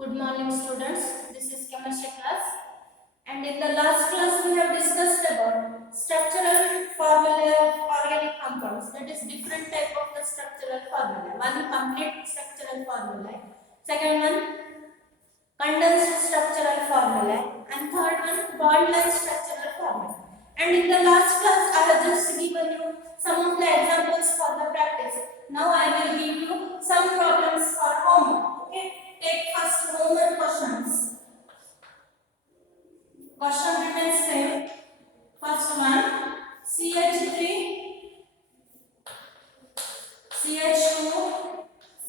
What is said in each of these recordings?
Good morning students, this is chemistry class, and in the last class we have discussed about structural formulae of organic compounds, that is different type of the structural formulae. One complete structural formulae, second one condensed structural formulae, and third one bond-like structural formulae. And in the last class I have just given you some of the examples for the practice. Now I will give you some problems for homework. Okay, take first homework questions. Question remains same. First one, CH3, CH2,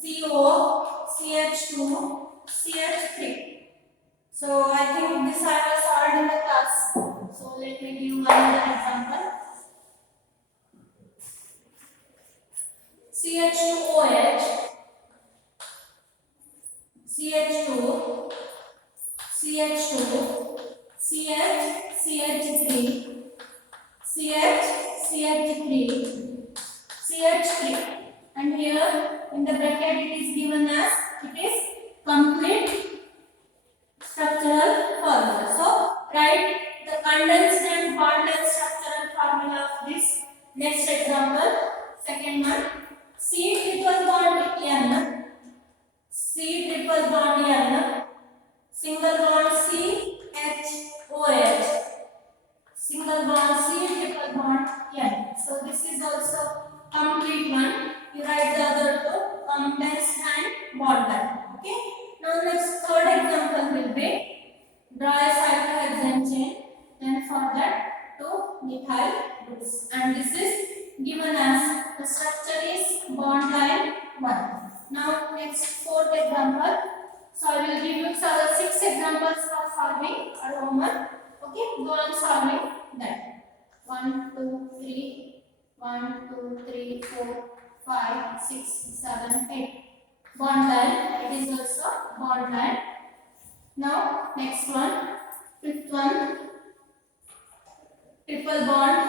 CO, CH2, CH3. So I think this I have solved in the class. So let me give another example. CH2OH, CH2, CH2, CH, CH3, CH, CH3, CH3, and here in the bracket it is given as it is complete structural formula. So write the condensed and bonded structural formula of this. Next example, second one, C triple bond N, C triple bond N, single bond C H OH, single bond C triple bond N. So this is also complete one. You write the other two, condensed and bonded. Okay. Now next third example will be draw a cyclohexane chain. Then for that two methyl groups. And this is given as the structure is bond line 1. Now next fourth example. So I will give you 6 examples for solving our homework. Okay, go on solving that. 1, 2, 3, 1, 2, 3, 4, 5, 6, 7, 8. Bond line, it is also bond line. Now next one, fifth one, triple bond,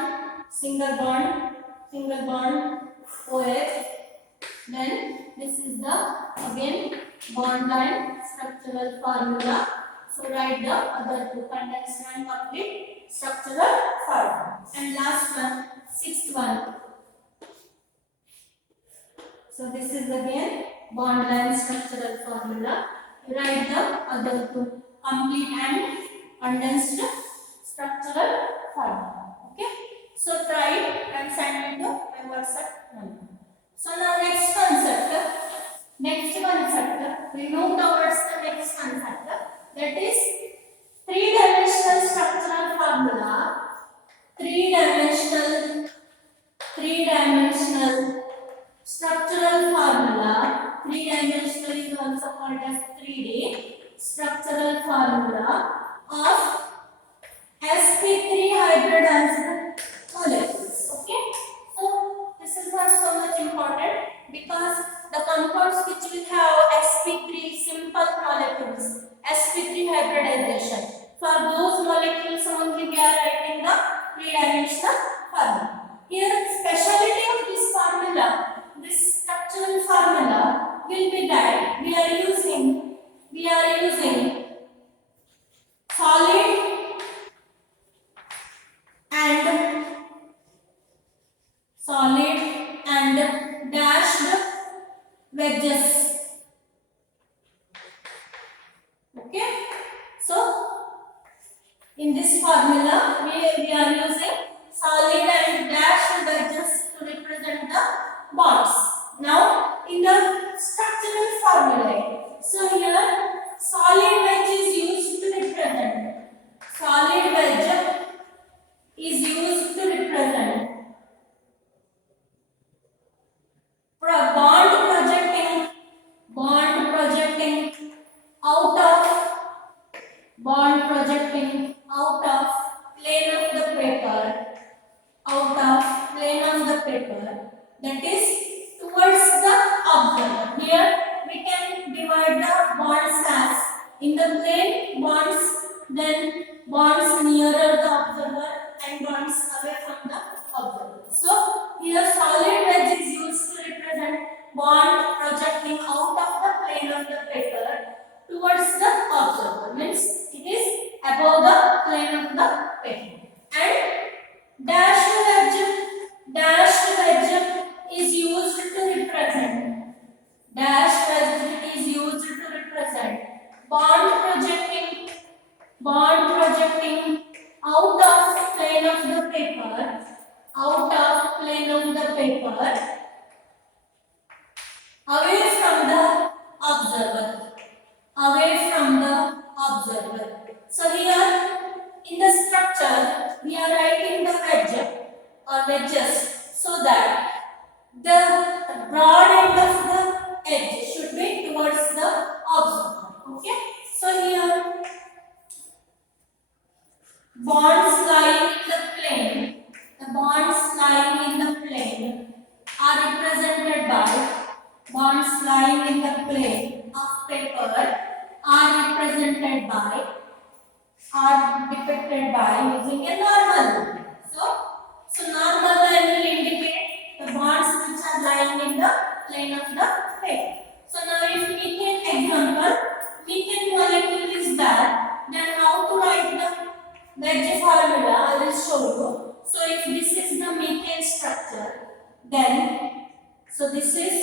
single bond, OH. Then this is the again bond line structural formula. So write the other two, condensed and complete structural formula. And last one, sixth one. So this is again bond line structural formula. You write the other two, complete and condensed structural formula. Okay. So try it and send me to my WhatsApp number. So now next concept. We move towards the next concept. That is three-dimensional structural formula. Three-dimensional structural formula. Three-dimensional is also called as 3D structural formula of sp3 hybridized molecules. Okay. So this is not so much important because the compounds which will have sp3 simple molecules, sp3 hybridization, for those molecules only we are writing the three-dimensional formula. Here speciality of this formula, this structural formula will be that we are using solid and dashed wedges. Okay. So in this formula we are using solid and dashed wedges to represent the bonds. Now in the structural formula, so here solid wedge is used to represent. Solid wedge is used to represent bond projecting out of plane of the paper, that is towards the observer. Here we can divide the bonds as in the plane bonds, then bonds nearer the observer and bonds away from the observer. So here solid wedge is used to represent bond projecting out of the plane of the paper towards the observer, means it is above the plane of the paper. And dashed wedge is used to represent bond projecting out of plane of the paper, away from the observer, So here in the structure we are writing the wedge or wedges so that the broad end of the edge should be towards the observer. Okay, so here bonds lying in the plane, are represented by of paper are depicted by using a normal line. So normal line will indicate the bonds which are lying in the plane of the paper. So now if methane example, methane molecule is that, then how to write the wedge formula I will show you. So if this is the methane structure, then so this is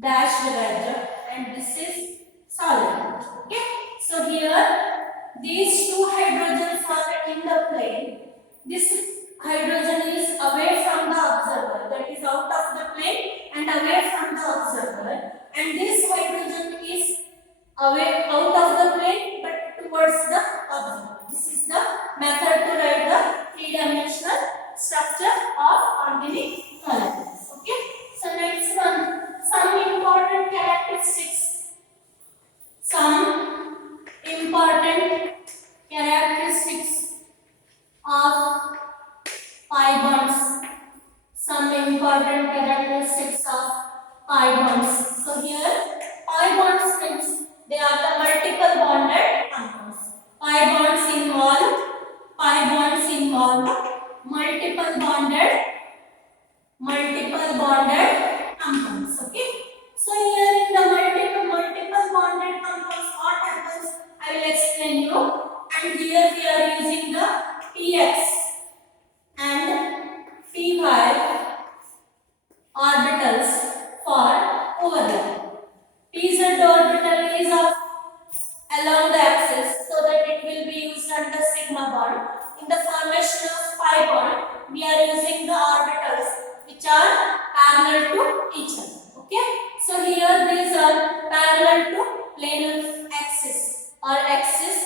dashed wedge and this is solid. Okay, so here these two hydrogens are in the plane. This hydrogen is away from the observer, that is out of the plane and away from the observer, and this hydrogen is away out of the plane but towards the observer. This is the method to write the three-dimensional structure of organic molecules. Okay, so next one, some important characteristics of pi bonds. So here pi bonds means they are the multiple bonded compounds. Pi bonds involve multiple bonded compounds. Okay, so here in the multiple bonded compounds, what happens I will explain you. And here we are using the px and py orbitals for overlap. Pz orbital is of along the axis, so that it will be used under sigma bond. In the formation of pi bond, we are using the orbitals which are parallel to each other. Okay, so here these are parallel to planar axis or axis,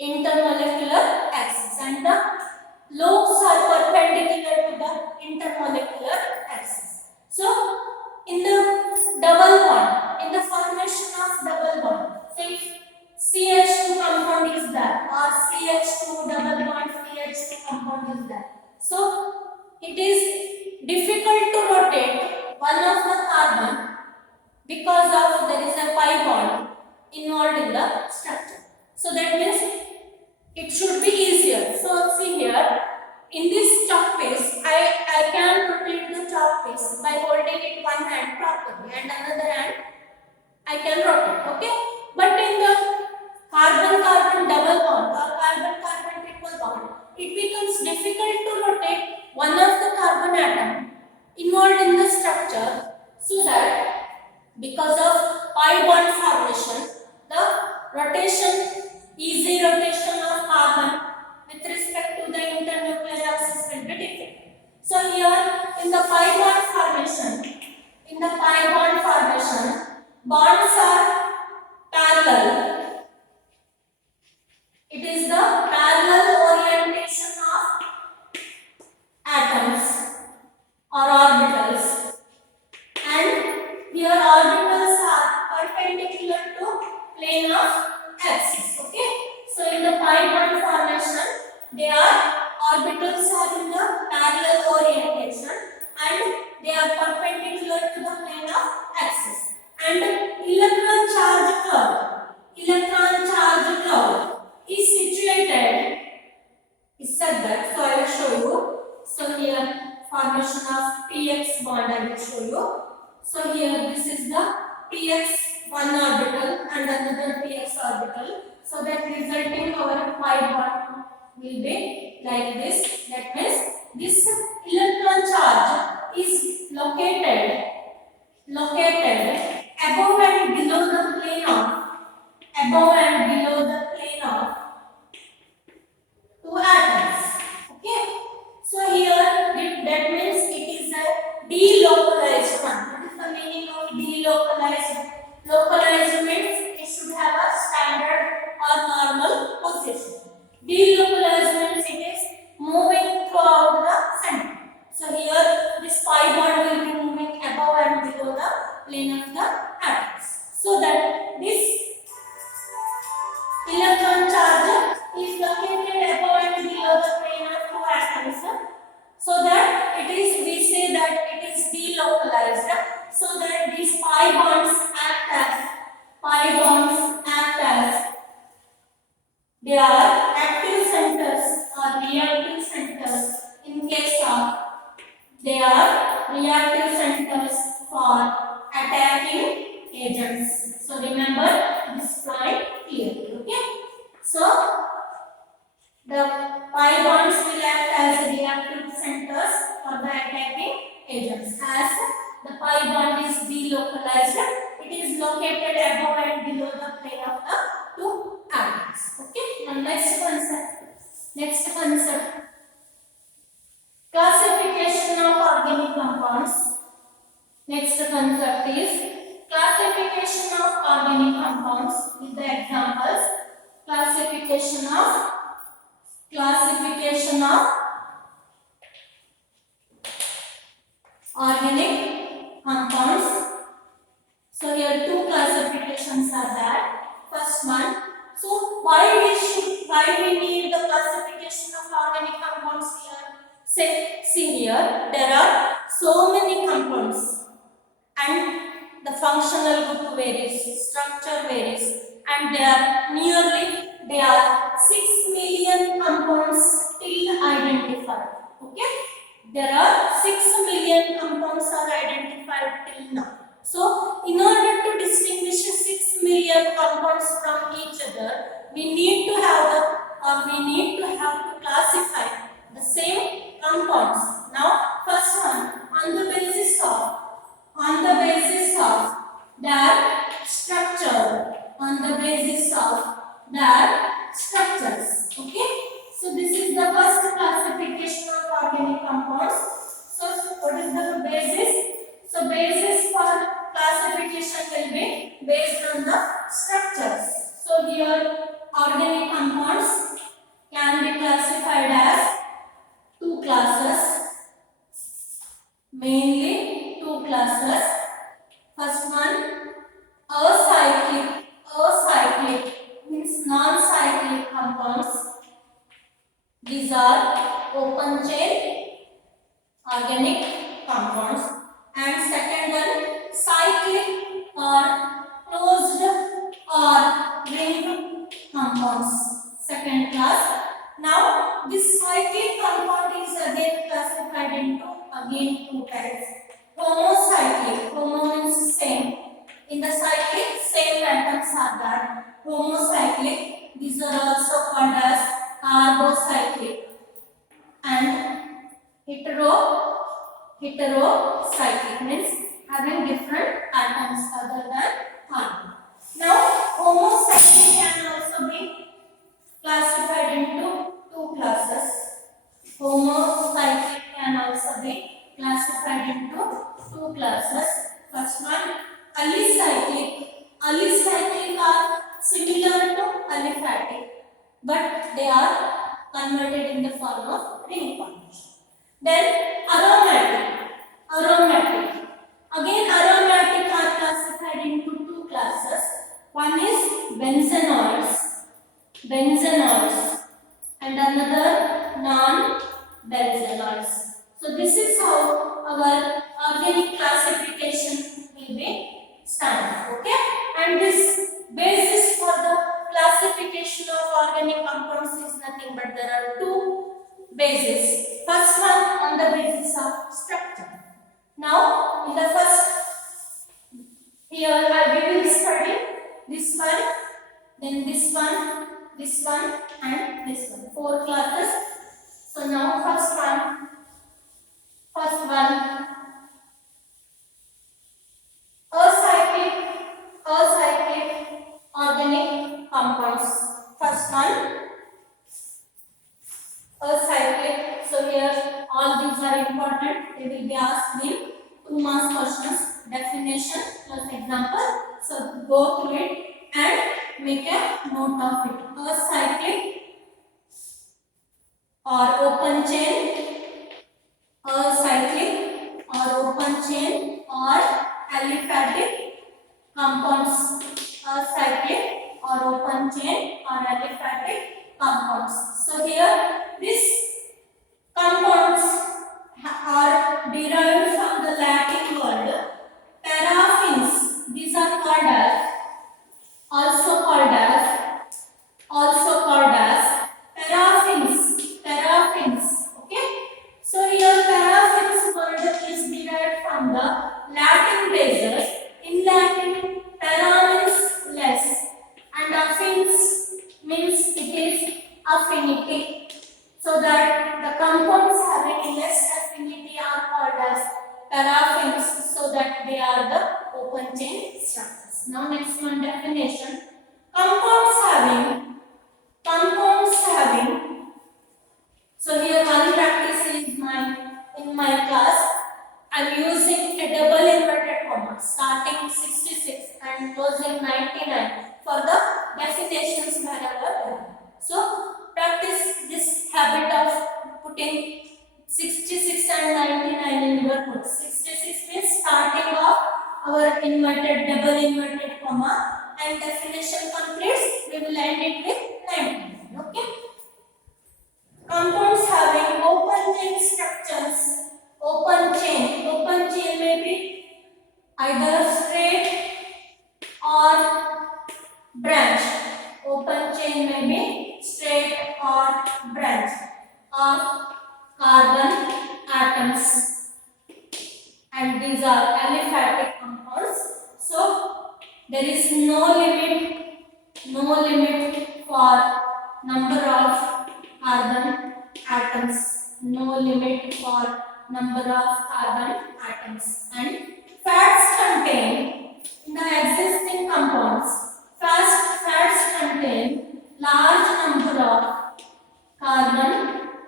intermolecular axis, and the lobes are perpendicular to the intermolecular axis. So in the double bond, in the formation of double bond, so if CH2 compound is there or CH2 double bond CH2 compound is there, so it is difficult to rotate one of the carbon because of there is a pi bond involved in the structure. So that means it should be easier. So see here, in this chalk piece, I can rotate the chalk piece by holding it one hand properly and another hand I can rotate. Okay, but in the carbon-carbon double bond or carbon-carbon triple bond, it becomes difficult to rotate one of the carbon atom involved in the structure, so that because of pi bond formation, the easy rotation of carbon with respect to the internuclear axis will be different. So here in the pi bond formation, bonds are parallel. It is the parallel orientation of atoms or orbitals, and here orbitals are perpendicular to plane of axis. Okay, so in the pi bond formation, orbitals are in the parallel orientation and they are perpendicular to the plane of axis. And electron charge cloud is situated, is said that, so I will show you. So here formation of px bond I will show you. So here this is the px one orbital and another px orbital. So that resulting our pi bond will be like this. That means this electron charge is located above and below the plane of two atoms. Okay. So here that means it is a delocalized one. What is the meaning of delocalized? Localized means it should have a standard or normal position. Delocalized means it is moving throughout the center. So here this pi bond will be moving above and below the plane of the atoms. So that this electron charge is located above and below the plane of two atoms. So that it is, we say that it is delocalized. So that these pi bonds act as they are active centers or reactive centers in case of they are reactive centers for attacking agents. So remember this point clearly. Okay. So the pi bonds will act as reactive centers for the attacking agents. As the pi bond is delocalized, it is located above and below the plane of the two atoms. Okay. Now next concept. Classification of organic compounds. Next concept is classification of organic compounds with the examples. Classification of organic compounds. So here two classifications are there. First one. So why we need the classification of organic compounds here? See here, there are so many compounds and the functional group varies, structure varies, and there are 6 million compounds still identified. Okay, there are 6 million compounds are identified till now. So in order to distinguish 6 million compounds from each other, we need to classify the same compounds. Now first one, on the basis of their structure, structures. Okay, so this is the first classification of organic compounds. So what is the basis? So basis for classification will be based on the structures. So here organic compounds can be classified as two classes, mainly two classes. First one, acyclic means non-cyclic compounds. These are open chain organic compounds. And second one, cyclic or closed or ring compounds. Second class. Now this cyclic compound is again classified into two types. Homocyclic. Homo means same. In the cyclic, same atoms are there. Homocyclic. These are also called as carbocyclic. And heterocyclic means having different atoms other than carbon. Now homocyclic can also be classified into two classes. Homocyclic can also be classified into two classes. First one, alicyclic. Alicyclic are similar to aliphatic, but they are converted in the form of ring formation. Then aromatic. Again aromatic are classified into two classes. One is benzenoids and another non-benzenoids. So this is how our organic classification will be standard. Okay, and this basis for the classification of organic compounds is nothing but there are two bases. First one on the basis of structure. Now in the first Here I will study this one, then this one, and this one. 4 classes. So now first one, acyclic organic compounds. First one, acyclic. So here all these are important. They will be asked in 2 marks questions. Definition plus example. So go through it and make a note of it. Acyclic or open chain, acyclic or open chain or aliphatic compounds. Acyclic or open chain or aliphatic compounds. So here this compounds are derived from the Latin word paraffins. These are also called as paraffins. Okay. So here paraffins word is derived from the Latin bases. In Latin, para means less and affins means it is affinity. So that the compounds having less affinity are called as paraffins, so that they are the open chain structures. Now next one, definition. Compounds having. So here one practice is in my class. I am using a double inverted comma starting 66 and closing 99 for the definitions wherever. So practice this habit of putting 66 and 99 in your notes. 66 means starting of our double inverted comma, and definition completes, we will end it with 99. Okay. Compounds having open chain structures. Open chain may be either straight or branch. Open chain may be straight or branch of carbon atoms, and these are aliphatic compounds. So there is no limit for number of carbon atoms. No limit for number of carbon atoms. And fats contain in the existing compounds. Fats contain large number of carbon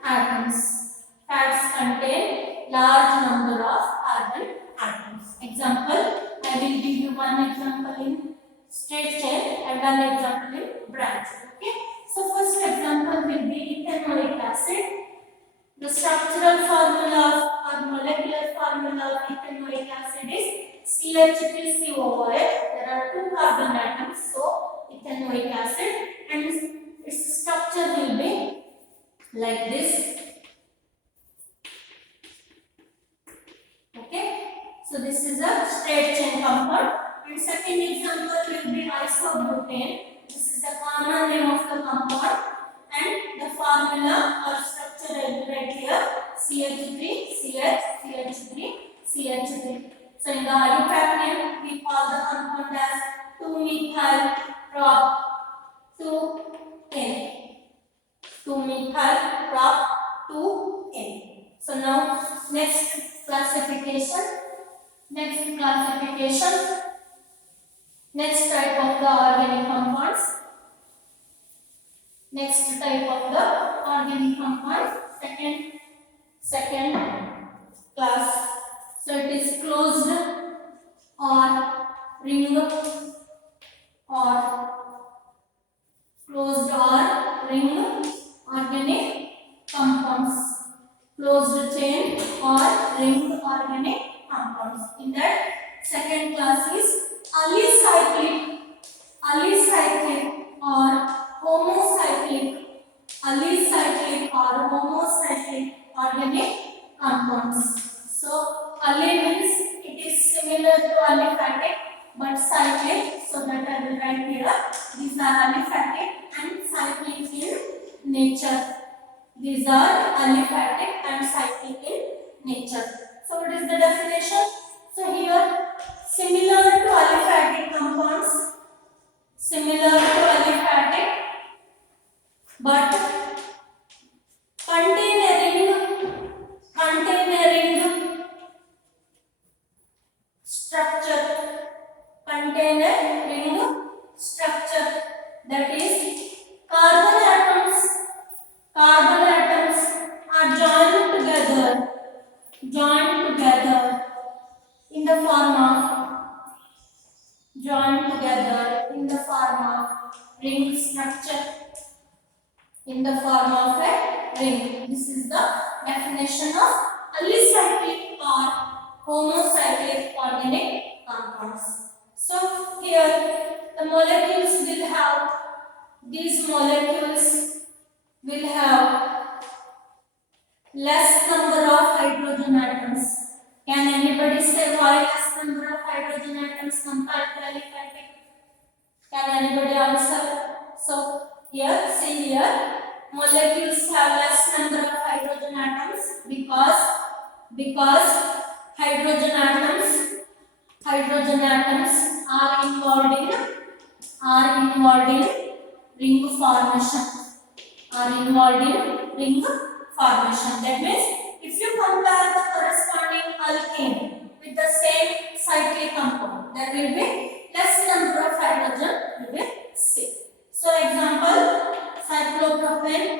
atoms. Fats contain large number of carbon atoms. Example, I will give you one example in straight chain and one example in branch. Okay. So first example will be ethanoic acid. The structural formula or molecular formula of ethanoic acid is CH3COOH. There are 2 carbon atoms, so ethanoic acid, and its structure will be like this. Okay, so this is a straight chain compound. And second example will be isobutane. This is the common name of the compound, and the formula or structure I will write here: CH3. So in the aliphatic name we call the compound as 2-methyl prop 2N. 2-methyl prop 2N. So now next classification. Next type of the organic compounds. Next type of the organic compound, second class. So it is closed or ring organic compounds. Closed chain or ring organic compounds. In that, second class is acyclic or homocyclic. Organic compounds. So ali means it is similar to aliphatic but cyclic, so that I will write here. These are aliphatic and cyclic in nature. These are aliphatic and cyclic in nature. So what is the definition? So here similar to aliphatic joined together in the form of ring structure. In the form of a ring. This is the definition of acyclic or homocyclic organic compounds. So here the molecules will have, these molecules will have less number of hydrogen atoms. Can anybody say why less number of hydrogen atoms compared to aliphatic? Can anybody answer? So here, see here, molecules have less number of hydrogen atoms because hydrogen atoms are involved in ring formation. That means if you compare the corresponding alkane with the same cyclic compound, there will be less number of hydrogen, you will see. So example, cyclopropane,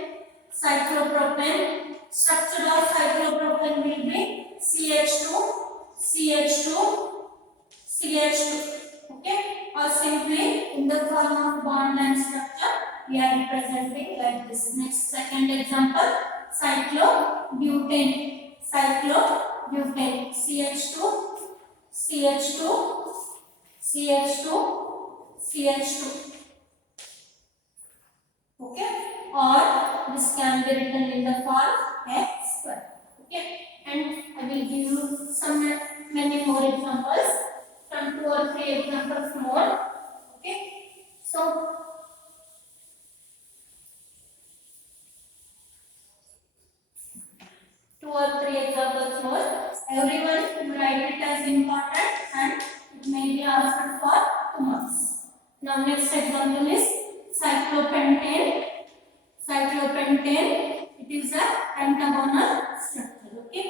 structure of cyclopropane will be CH2, okay, or simply in the form of bond line structure we are representing like this. Next, second example, cyclobutane, CH2, okay, or this can be written in the form X square, okay, and I will give you some many more examples, from 2 or 3 examples more, okay. So two or three examples more. Everyone you write it as important and it may be asked for 2 marks. Now next example is cyclopentane. It is a pentagonal structure, okay.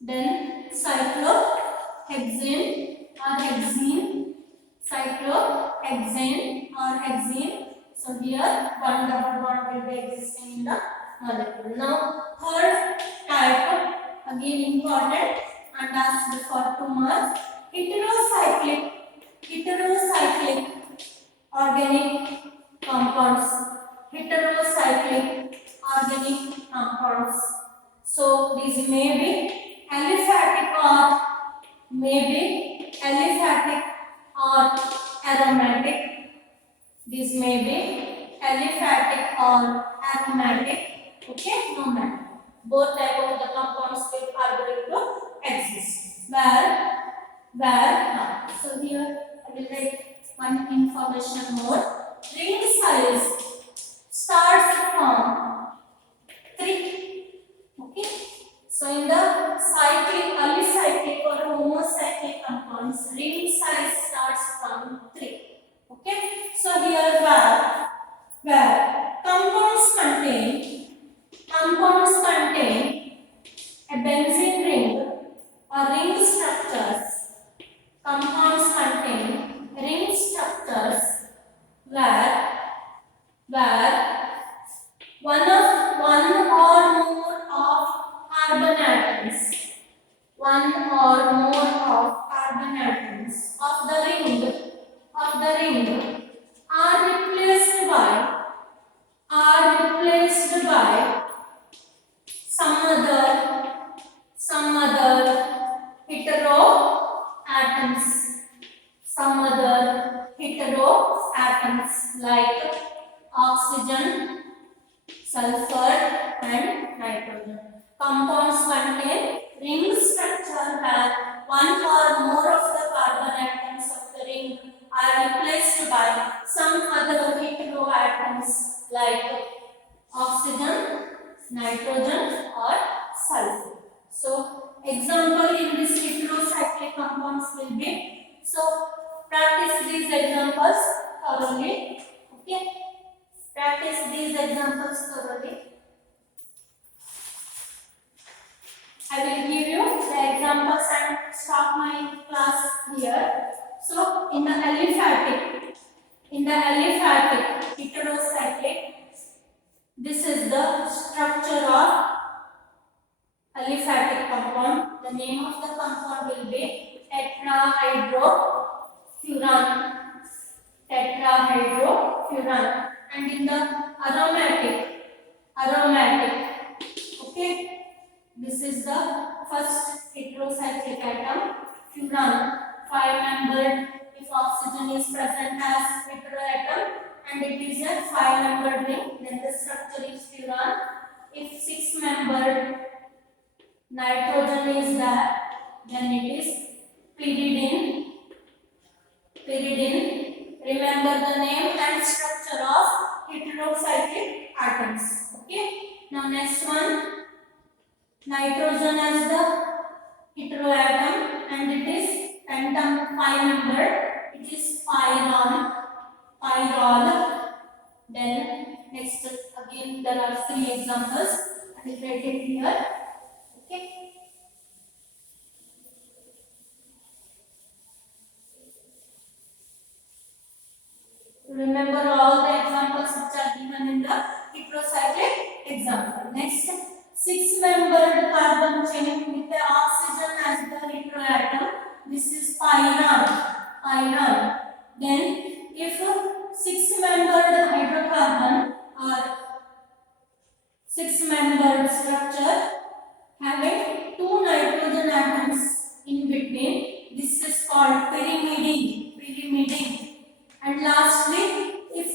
Then cyclohexane or hexene. So here one double bond will be existing in the molecule. Now third type, again important and asked for 2 marks. Heterocyclic organic compounds. So these may be aliphatic or aromatic. Okay, no matter. Both type of the compounds are going to exist. So here I will write one information more. Ring size starts from 3. Okay. So in the acyclic or homocyclic compounds, ring size starts from 3. Okay. So here where compounds contain a benzene ring or ring structures. Compounds contain ring structures where one or more of carbon atoms of the ring are replaced by some other hetero atoms like oxygen, sulfur and nitrogen. Compounds contain ring structure where one or more of the carbon atoms of the ring are replaced by some other hetero atoms like oxygen, nitrogen or sulfur. So example in this heterocyclic compounds will be, so practice these examples thoroughly. Okay, practice these examples thoroughly. I will give you the examples and stop my class here. So in the aliphatic heterocyclic, this is the structure of aliphatic compound. the name of the compound will be tetrahydrofuran. Tetrahydrofuran. And in the aromatic, okay, this is the first heterocyclic atom, furan, 5-membered. If oxygen is present as heteroatom and it is a 5-membered ring, then the structure is furan. If 6-membered nitrogen is there, then it is pyridine. Remember the name and structure of heterocyclic atoms. Okay. Now next one, nitrogen as the heteroatom and it is pentam 5-membered. It is pyrrole. Then next, again there are 3 examples and it written here. Okay. Remember all the examples which are given in the heterocyclic example. Next, 6-membered carbon chain with the oxygen as the heteroatom. This is pyrrole. Then, if 6-membered hydrocarbon or 6-membered structure having 2 nitrogen atoms in between, this is called pyrimidine. And lastly, if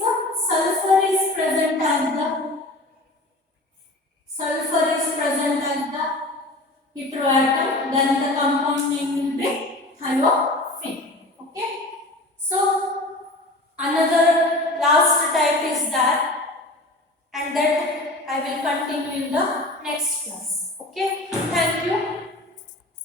sulfur is present as the heteroatom, then the compound name will be thiophene. Okay. So another last type is that, and that I will continue in the next class. Okay.